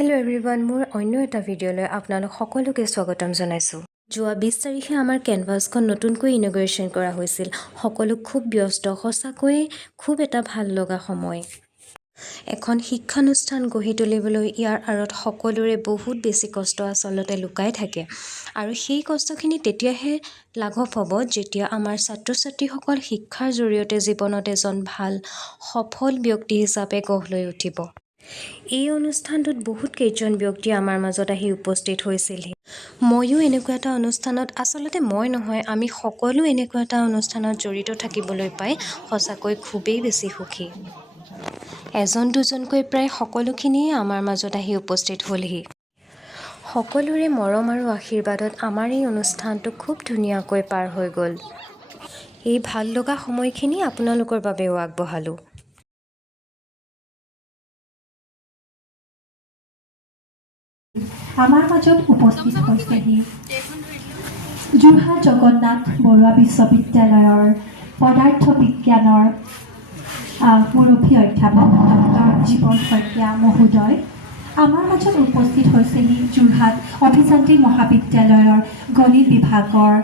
Hello' everyone, মোৰ অন্য এটা ভিডিঅ'লৈ আপোনালোক সকলোকে স্বাগতম জনাইছোঁ। যোৱা 20 তাৰিখে আমাৰ কেনভাছখন নতুনকৈ ইনগ্ৰেশ্যন কৰা হৈছিল। সকলো খুব ব্যস্ত, সঁচাকৈয়ে খুব এটা ভাল লগা সময়। এখন শিক্ষানুষ্ঠান গঢ়ি তুলিবলৈ ইয়াৰ আঁৰত সকলোৰে বহুত বেছি কষ্ট আচলতে লুকাই থাকে। আৰু সেই কষ্টখিনি তেতিয়াহে লাঘৱ হ'ব যেতিয়া আমাৰ ছাত্ৰ ছাত্ৰীসকল শিক্ষাৰ জৰিয়তে জীৱনত এজন ভাল সফল ব্যক্তি হিচাপে গঢ় লৈ উঠিব। এই অনুষ্ঠানটোত বহুত কেইজন ব্যক্তি আমাৰ মাজত আহি উপস্থিত হৈছিলহি। ময়ো এনেকুৱা এটা অনুষ্ঠানত, আচলতে মই নহয়, আমি সকলো এনেকুৱা এটা অনুষ্ঠানত জড়িত থাকিবলৈ পাই সঁচাকৈ খুবেই বেছি সুখী। এজন দুজনকৈ প্ৰায় সকলোখিনিয়ে আমাৰ মাজত আহি উপস্থিত হ'লহি। সকলোৰে মৰম আৰু আশীৰ্বাদত আমাৰ এই অনুষ্ঠানটো খুব ধুনীয়াকৈ পাৰ হৈ গ'ল। এই ভাল লগা সময়খিনি আপোনালোকৰ বাবেও আগবঢ়ালোঁ। আমাৰ মাজত উপস্থিত হৈছেহি যোৰহাট জগন্নাথ বৰুৱা বিশ্ববিদ্যালয়ৰ পদাৰ্থ বিজ্ঞানৰ মুৰব্বী অধ্যাপক ডক্টৰ জীৱন শইকীয়া মহোদয়। আমাৰ মাজত উপস্থিত হৈছেহি যোৰহাট অভিযান্ত্ৰিক মহাবিদ্যালয়ৰ গণিত বিভাগৰ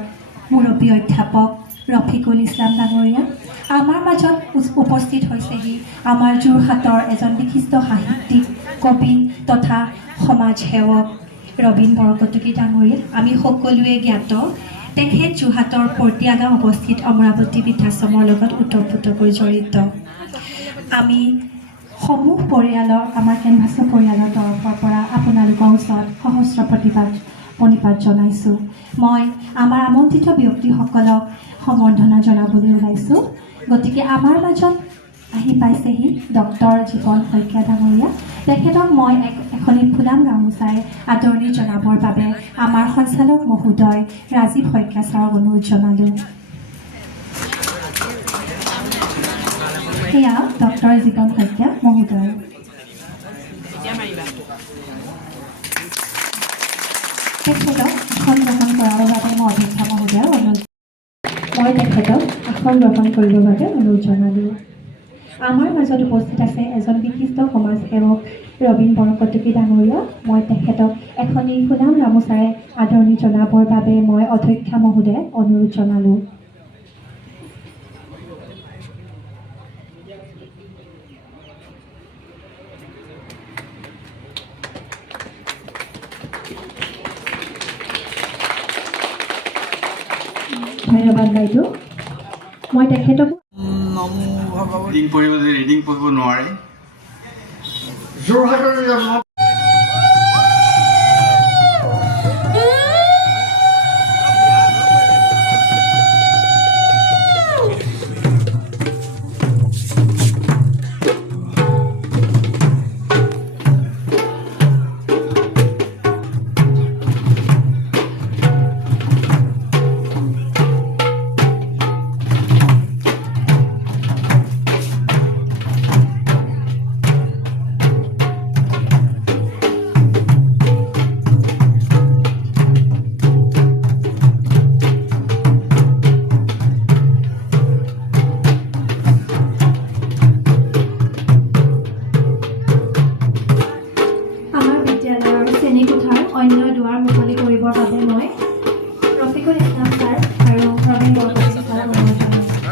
মুৰব্বী অধ্যাপক ৰফিকুল ইছলাম ডাঙৰীয়া। আমাৰ মাজত উপস্থিত হৈছেহি আমাৰ যোৰহাটৰ এজন বিশিষ্ট সাহিত্যিক, কবি তথা সমাজ সেৱক ৰবীন বৰকটকী ডাঙৰীয়া। আমি সকলোৱে জ্ঞাত তেখেত যোৰহাটৰ পৰ্তিয়াগাঁও অৱস্থিত অমৰাৱতী বৃদ্ধাশ্ৰমৰ লগত ওতঃপ্ৰোতভাৱে জড়িত। আমি সমূহ পৰিয়ালৰ, আমাৰ কেনভাছৰ পৰিয়ালৰ তৰফৰ পৰা আপোনালোকৰ ওচৰত সহস্ৰ প্ৰণিপাত জনাইছোঁ। মই আমাৰ আমন্ত্ৰিত ব্যক্তিসকলক সম্বৰ্ধনা জনাবলৈ ওলাইছোঁ। গতিকে আমাৰ মাজত আহি পাইছেহি ডক্টৰ জীৱন শইকীয়া ডাঙৰীয়া। তেখেতক মই এখনি ফুলাম গামোচাৰে আদৰণি জনাবৰ বাবে আমাৰ সঞ্চালক মহোদয় ৰাজীৱ শইকীয়া ছাৰক অনুৰোধ জনালোঁ। সেয়া ডক্টৰ জীৱন শইকীয়া মহোদয়। তেখেতক আসন গ্ৰহণ কৰাৰ বাবে মই অধ্যক্ষ মহোদয়ক আসন গ্ৰহণ কৰিবৰ বাবে অনুৰোধ জনালোঁ। আমাৰ মাজত উপস্থিত আছে এজন বিশিষ্ট সমাজ সেৱক ৰবীন বৰকটকী ডাঙৰীয়া। মই তেখেতক এখনি ফুলাম গামোচাৰে আদৰণি জনাবৰ বাবে মই অধ্যক্ষ মহোদয়ক অনুৰোধ জনালোঁ। ধন্যবাদ বাইদেউ। মই তেখেতক ৰিডিং পঢ়িব নোৱাৰে। অন্য দুৱাৰ মুকলি কৰিবৰ বাবে মই ৰফিকুল ইছলাম ছাৰ আৰু ৰবীন বৰকটকী ছাৰক অনুৰোধ জনাইছোঁ।